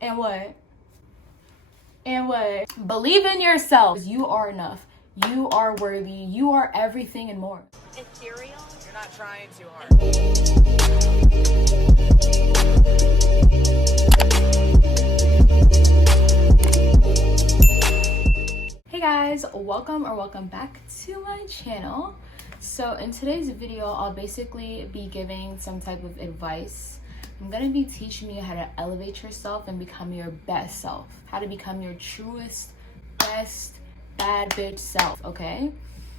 And what? And what? Believe in yourself. You are enough. You are worthy. You are everything and more. Ethereal? You're not trying too hard. Hey guys, welcome back to my channel. So in today's video, I'll basically be giving some type of advice. I'm gonna be teaching you how to elevate yourself and become your best self. How to become your truest, best, bad bitch self, okay?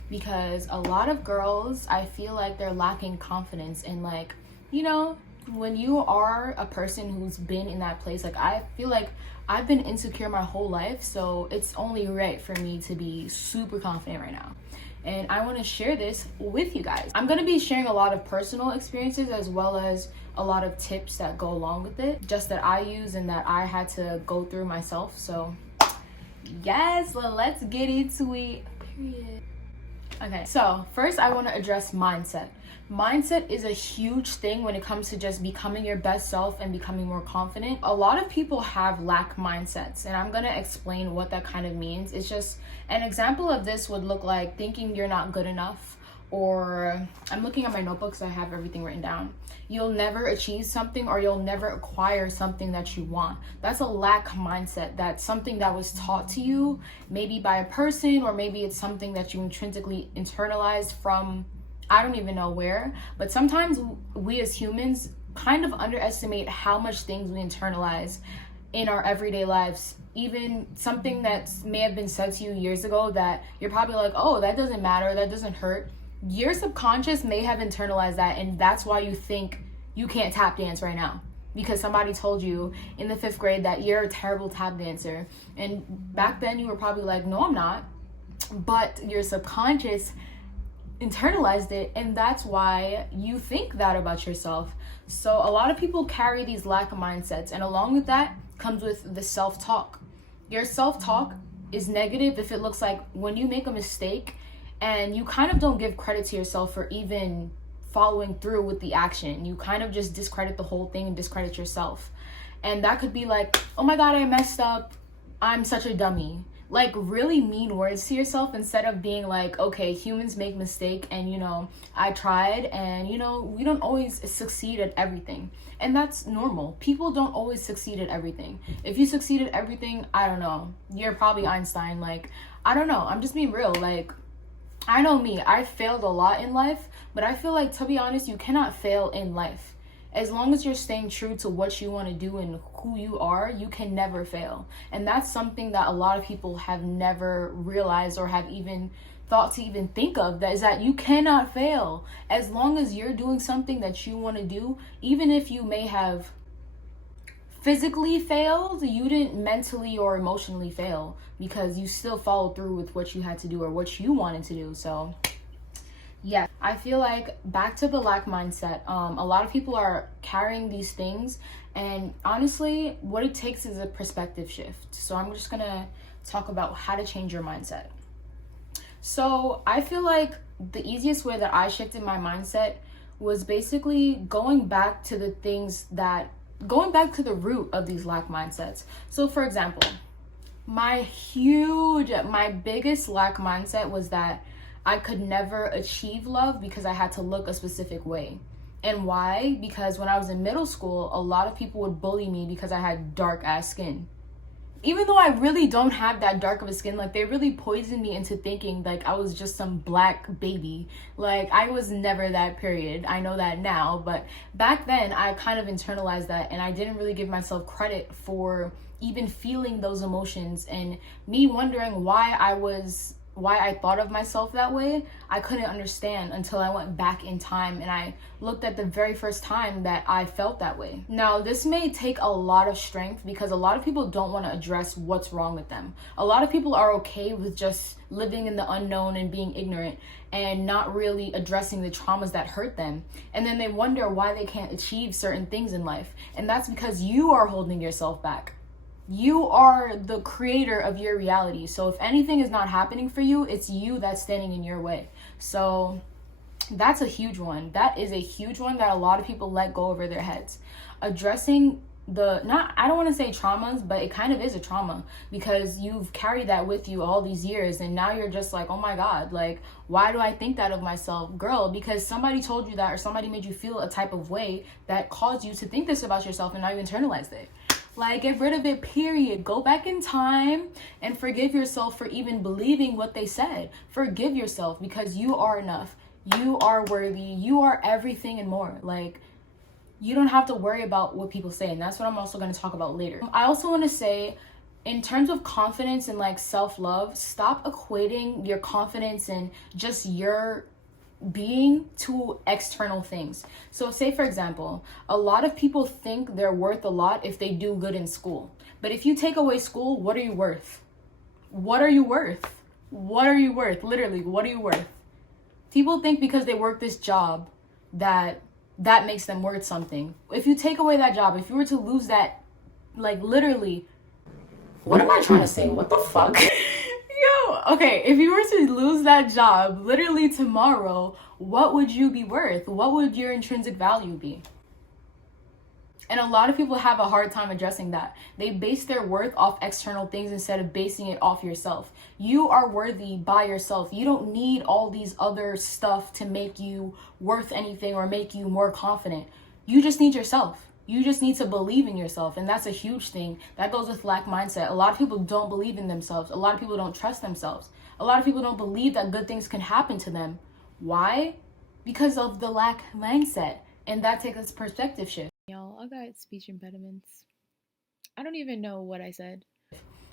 Because a lot of girls, I feel like they're lacking confidence in, like, you know, when you are a person who's been in that place, like, I feel like I've been insecure my whole life, so it's only right for me to be super confident right now. And I want to share this with you guys. I'm going to be sharing a lot of personal experiences as well as a lot of tips that go along with it, just that I use and that I had to go through myself. So yes, let's get into it. Period. Okay, so first I want to address mindset. Mindset is a huge thing when it comes to just becoming your best self and becoming more confident. A lot of people have lack mindsets, and I'm going to explain what that kind of means. It's just an example of this would look like thinking you're not good enough, or I'm looking at my notebook so I have everything written down. You'll never achieve something, or you'll never acquire something that you want. That's a lack mindset. That's something that was taught to you, maybe by a person, or maybe it's something that you intrinsically internalized from I don't even know where. But sometimes we as humans kind of underestimate how much things we internalize in our everyday lives. Even something that may have been said to you years ago that you're probably like, oh, that doesn't matter, that doesn't hurt. Your subconscious may have internalized that, and that's why you think you can't tap dance right now, because somebody told you in the 5th grade that you're a terrible tap dancer. And back then you were probably like, no, I'm not. But your subconscious internalized it, and that's why you think that about yourself. So a lot of people carry these lack of mindsets, and along with that comes with the self-talk. Your self-talk is negative if it looks like when you make a mistake and you kind of don't give credit to yourself for even following through with the action. You kind of just discredit the whole thing and discredit yourself. And that could be like, oh my god, I messed up, I'm such a dummy. Like, really mean words to yourself, instead of being like, okay, humans make mistakes, and, you know, I tried, and, you know, we don't always succeed at everything. And that's normal. People don't always succeed at everything. If you succeed at everything, I don't know, you're probably Einstein. Like, I don't know, I'm just being real. Like, I know me, I failed a lot in life, but I feel like, to be honest, you cannot fail in life. As long as you're staying true to what you want to do and who you are, you can never fail. And that's something that a lot of people have never realized or have even thought to even think of, that is that you cannot fail. As long as you're doing something that you want to do, even if you may have physically failed, you didn't mentally or emotionally fail, because you still followed through with what you had to do or what you wanted to do. So yeah, I feel like, back to the lack mindset, a lot of people are carrying these things, and honestly, what it takes is a perspective shift. So I'm just gonna talk about how to change your mindset. So I feel like the easiest way that I shifted my mindset was basically going back to the root of these lack mindsets. So for example, my biggest lack mindset was that I could never achieve love because I had to look a specific way. And why? Because when I was in middle school, a lot of people would bully me because I had dark ass skin. Even though I really don't have that dark of a skin, like, they really poisoned me into thinking like I was just some black baby. Like, I was never that, period. I know that now, but back then I kind of internalized that, and I didn't really give myself credit for even feeling those emotions, and me wondering why I thought of myself that way. I couldn't understand until I went back in time and I looked at the very first time that I felt that way. Now, this may take a lot of strength, because a lot of people don't want to address what's wrong with them. A lot of people are okay with just living in the unknown and being ignorant and not really addressing the traumas that hurt them. And then they wonder why they can't achieve certain things in life. And that's because you are holding yourself back. You are the creator of your reality. So if anything is not happening for you, it's you that's standing in your way. So that's a huge one. That is a huge one that a lot of people let go over their heads. Addressing I don't want to say traumas, but it kind of is a trauma because you've carried that with you all these years, and now you're just like, oh my God, like, why do I think that of myself? Girl, because somebody told you that, or somebody made you feel a type of way that caused you to think this about yourself, and now you internalized it. Like, get rid of it, period. Go back in time and forgive yourself for even believing what they said. Forgive yourself, because you are enough. You are worthy. You are everything and more. Like, you don't have to worry about what people say, and that's what I'm also going to talk about later. I also want to say, in terms of confidence and like self-love, stop equating your confidence and just your being to external things. So say, for example, a lot of people think they're worth a lot if they do good in school. But if you take away school, what are you worth? What are you worth? What are you worth? Literally, what are you worth? People think because they work this job that makes them worth something. If you take away that job, if you were to lose that, like, literally, what am I trying to say? What the fuck? Yo, okay, if you were to lose that job literally tomorrow, what would you be worth? What would your intrinsic value be? And a lot of people have a hard time addressing that. They base their worth off external things instead of basing it off yourself. You are worthy by yourself. You don't need all these other stuff to make you worth anything or make you more confident. You just need yourself. You just need to believe in yourself. And that's a huge thing. That goes with lack mindset. A lot of people don't believe in themselves. A lot of people don't trust themselves. A lot of people don't believe that good things can happen to them. Why? Because of the lack mindset. And that takes a perspective shift. Y'all, I got speech impediments. I don't even know what I said.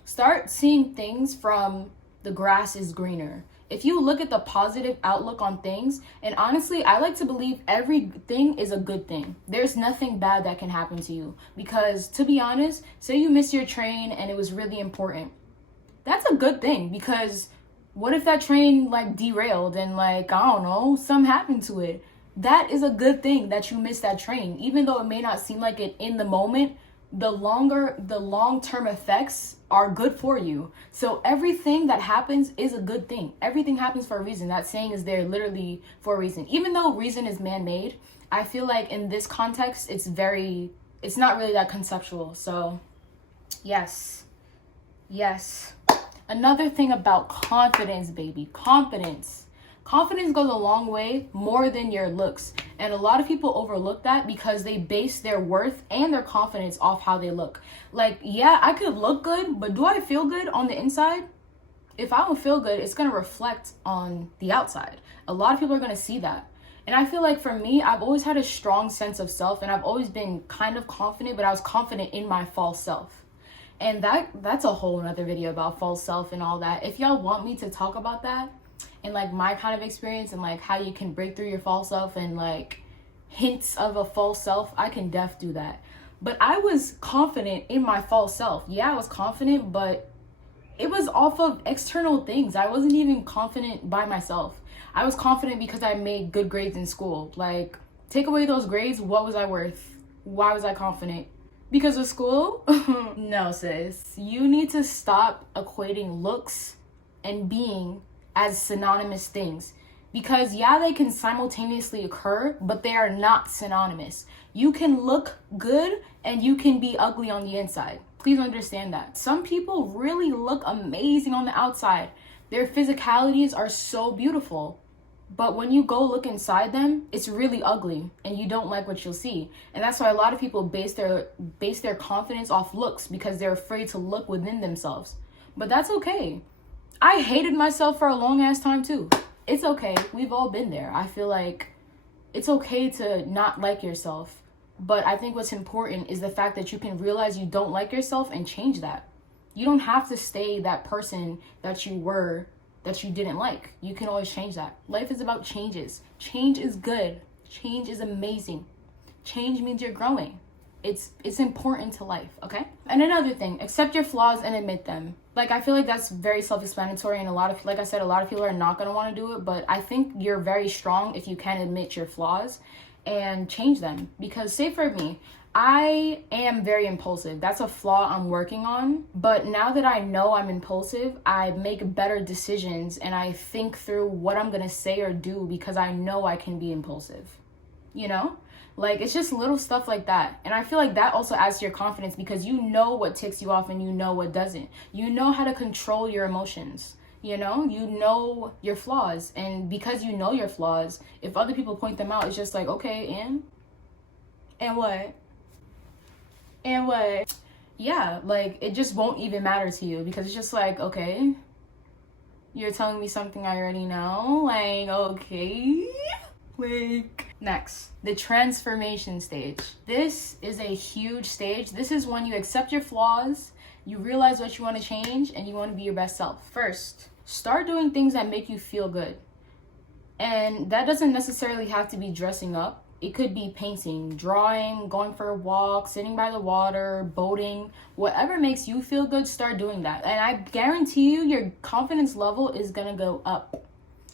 Start seeing things from the grass is greener. If you look at the positive outlook on things, and honestly, I like to believe everything is a good thing. There's nothing bad that can happen to you. Because to be honest, say you missed your train and it was really important. That's a good thing, because what if that train like derailed and like, I don't know, something happened to it? That is a good thing that you missed that train. Even though it may not seem like it in the moment, the long-term effects are good for you. So everything that happens is a good thing. Everything happens for a reason. That saying is there literally for a reason. Even though reason is man-made, I feel like in this context, it's not really that conceptual. So yes. Another thing about confidence, baby, confidence. Confidence goes a long way, more than your looks. And a lot of people overlook that because they base their worth and their confidence off how they look. Like, yeah, I could look good, but do I feel good on the inside? If I don't feel good, it's going to reflect on the outside. A lot of people are going to see that. And I feel like for me, I've always had a strong sense of self, and I've always been kind of confident, but I was confident in my false self. And that's a whole nother video about false self and all that. If y'all want me to talk about that, and like my kind of experience and like how you can break through your false self and like hints of a false self, I can do that. But I was confident in my false self. Yeah, I was confident, but it was off of external things. I wasn't even confident by myself. I was confident because I made good grades in school. Like, take away those grades, what was I worth? Why was I confident? Because of school? No, sis. You need to stop equating looks and being as synonymous things, because yeah, they can simultaneously occur, but they are not synonymous. You can look good and you can be ugly on the inside. Please understand that. Some people really look amazing on the outside. Their physicalities are so beautiful, but when you go look inside them, it's really ugly and you don't like what you'll see. And that's why a lot of people base their confidence off looks, because they're afraid to look within themselves. But that's okay. I hated myself for a long ass time too. It's okay. We've all been there. I feel like it's okay to not like yourself. But I think what's important is the fact that you can realize you don't like yourself and change that. You don't have to stay that person that you were, that you didn't like. You can always change that. Life is about changes. Change is good. Change is amazing. Change means you're growing. It's important to life, okay? And another thing, accept your flaws and admit them. Like, I feel like that's very self-explanatory, and like I said, a lot of people are not going to want to do it, but I think you're very strong if you can admit your flaws and change them. Because say for me, I am very impulsive. That's a flaw I'm working on. But now that I know I'm impulsive, I make better decisions and I think through what I'm going to say or do, because I know I can be impulsive. You know? Like, it's just little stuff like that. And I feel like that also adds to your confidence because you know what ticks you off and you know what doesn't. You know how to control your emotions. You know your flaws. And because you know your flaws, if other people point them out, it's just like, okay, and what? And what? Yeah, like, it just won't even matter to you because it's just like, okay, you're telling me something I already know. Like, okay. Like, next, the transformation stage. This is a huge stage. This is when you accept your flaws, you realize what you want to change, and you want to be your best self. First, start doing things that make you feel good. And that doesn't necessarily have to be dressing up. It could be painting, drawing, going for a walk, sitting by the water, boating. Whatever makes you feel good, start doing that. And I guarantee you, your confidence level is going to go up.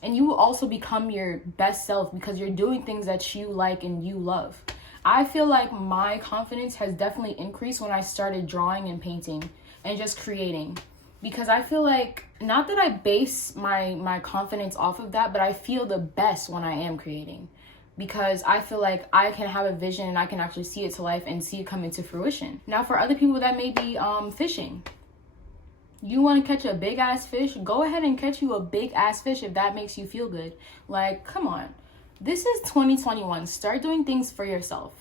And you will also become your best self because you're doing things that you like and you love. I feel like my confidence has definitely increased when I started drawing and painting and just creating. Because I feel like, not that I base my confidence off of that, but I feel the best when I am creating. Because I feel like I can have a vision and I can actually see it to life and see it come into fruition. Now, for other people, that may be fishing. You want to catch a big ass fish? Go ahead and catch you a big ass fish if that makes you feel good. Like, come on. This is 2021. Start doing things for yourself.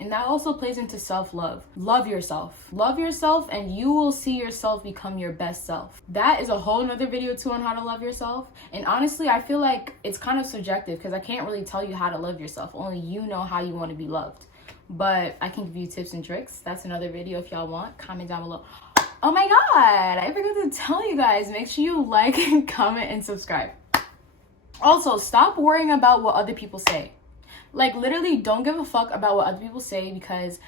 And that also plays into self-love. Love yourself. Love yourself and you will see yourself become your best self. That is a whole nother video too on how to love yourself. And honestly, I feel like it's kind of subjective because I can't really tell you how to love yourself. Only you know how you want to be loved. But I can give you tips and tricks. That's another video if y'all want. Comment down below. Oh my god, I forgot to tell you guys, make sure you like and comment and subscribe. Also, stop worrying about what other people say. Like, literally, don't give a fuck about what other people say because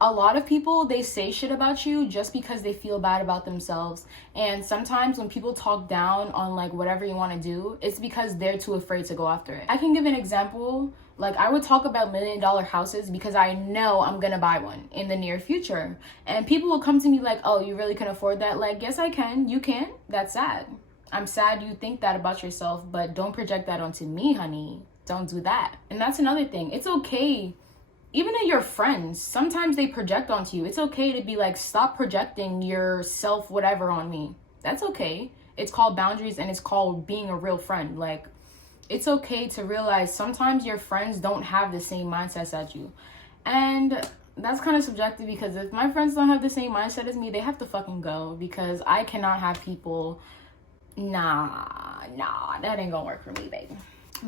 a lot of people, they say shit about you just because they feel bad about themselves. And sometimes when people talk down on, like, whatever you want to do, it's because they're too afraid to go after it. I can give an example. Like, I would talk about $1 million houses because I know I'm gonna buy one in the near future. And people will come to me like, oh, you really can afford that? Like, yes, I can. You can. That's sad. I'm sad you think that about yourself, but don't project that onto me, honey. Don't do that. And that's another thing. It's okay. Even in your friends, sometimes they project onto you. It's okay to be like, stop projecting your self whatever on me. That's okay. It's called boundaries and it's called being a real friend. Like, it's okay to realize sometimes your friends don't have the same mindsets as you. And that's kind of subjective because if my friends don't have the same mindset as me, they have to fucking go because I cannot have people. Nah, that ain't gonna work for me, baby.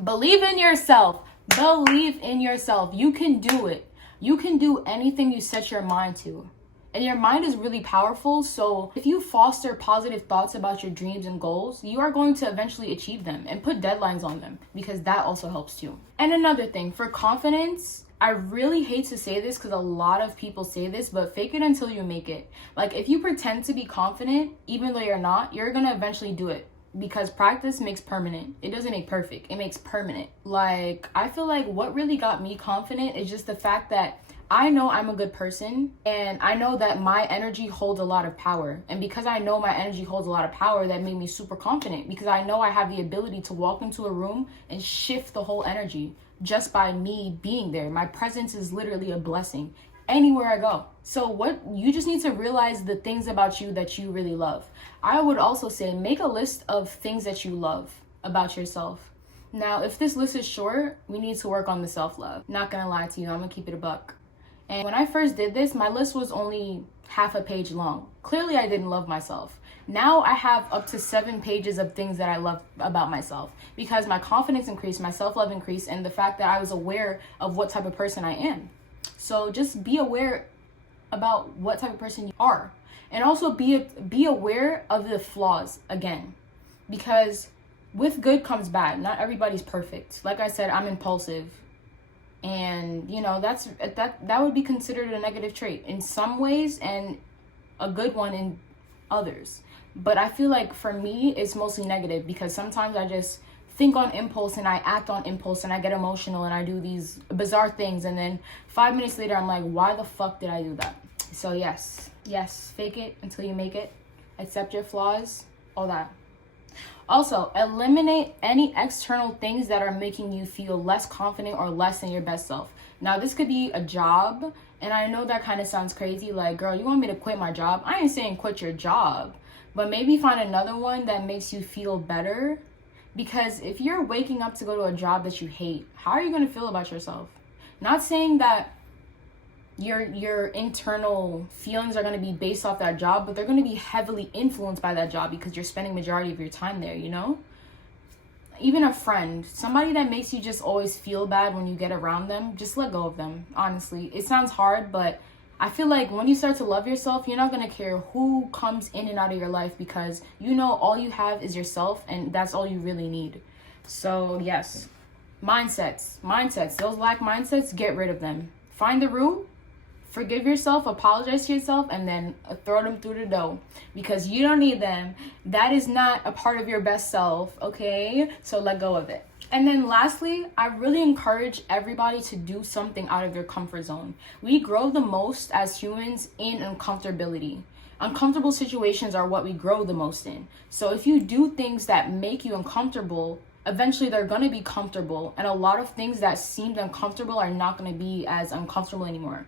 Believe in yourself. Believe in yourself. You can do it. You can do anything you set your mind to. And your mind is really powerful. So if you foster positive thoughts about your dreams and goals, you are going to eventually achieve them and put deadlines on them because that also helps too. And another thing, for confidence, I really hate to say this because a lot of people say this, but fake it until you make it. Like, if you pretend to be confident, even though you're not, you're going to eventually do it. Because practice makes permanent. It doesn't make perfect. It makes permanent. Like, I feel like what really got me confident is just the fact that I know I'm a good person and I know that my energy holds a lot of power. And because I know my energy holds a lot of power, that made me super confident because I know I have the ability to walk into a room and shift the whole energy just by me being there. My presence is literally a blessing anywhere I go. So what you just need to realize the things about you that you really love. I would also say make a list of things that you love about yourself. Now, if this list is short, we need to work on the self-love. Not gonna lie to you, I'm gonna keep it a buck. And when I first did this, my list was only half a page long. Clearly, I didn't love myself. Now I have up to 7 pages of things that I love about myself because my confidence increased, my self-love increased, and the fact that I was aware of what type of person I am. So just be aware about what type of person you are. And also be aware of the flaws again. Because with good comes bad. Not everybody's perfect. Like I said, I'm impulsive. And, you know, that would be considered a negative trait in some ways and a good one in others. But I feel like for me, it's mostly negative because sometimes I just think on impulse and I act on impulse and I get emotional and I do these bizarre things. And then 5 minutes later, I'm like, why the fuck did I do that? So yes, fake it until you make it. Accept your flaws, all that. Also, eliminate any external things that are making you feel less confident or less than your best self. Now, this could be a job, and I know that kind of sounds crazy. Like, girl, you want me to quit my job? I ain't saying quit your job, but maybe find another one that makes you feel better. Because if you're waking up to go to a job that you hate, how are you going to feel about yourself? Not saying that your internal feelings are going to be based off that job, but they're going to be heavily influenced by that job because you're spending majority of your time there, you know? Even a friend, somebody that makes you just always feel bad when you get around them, just let go of them. Honestly, it sounds hard, but I feel like when you start to love yourself, you're not going to care who comes in and out of your life, because you know all you have is yourself, and that's all you really need. So yes, mindsets, those lack mindsets, get rid of them. Find the root, forgive yourself, apologize to yourself, and then throw them through the door, because you don't need them. That is not a part of your best self, okay? So let go of it. And then lastly, I really encourage everybody to do something out of your comfort zone. We grow the most as humans in uncomfortability. Uncomfortable situations are what we grow the most in. So if you do things that make you uncomfortable, eventually they're going to be comfortable. And a lot of things that seemed uncomfortable are not going to be as uncomfortable anymore.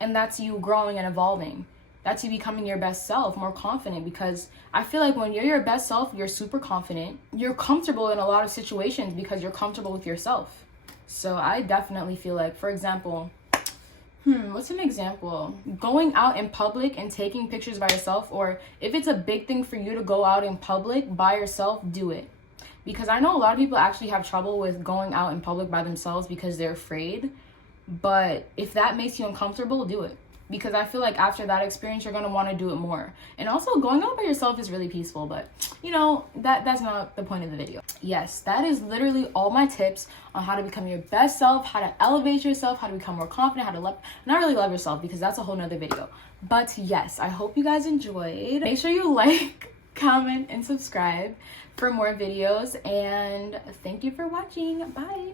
And that's you growing and evolving. That's you becoming your best self, more confident. Because I feel like when you're your best self, you're super confident. You're comfortable in a lot of situations because you're comfortable with yourself. So I definitely feel like, for example, what's an example? Going out in public and taking pictures by yourself, or if it's a big thing for you to go out in public by yourself, do it. Because I know a lot of people actually have trouble with going out in public by themselves because they're afraid. But if that makes you uncomfortable, do it. Because I feel like after that experience, you're going to want to do it more. And also, going out by yourself is really peaceful. But, you know, that's not the point of the video. Yes, that is literally all my tips on how to become your best self, how to elevate yourself, how to become more confident, how to not really love yourself, because that's a whole nother video. But yes, I hope you guys enjoyed. Make sure you like, comment, and subscribe for more videos. And thank you for watching. Bye.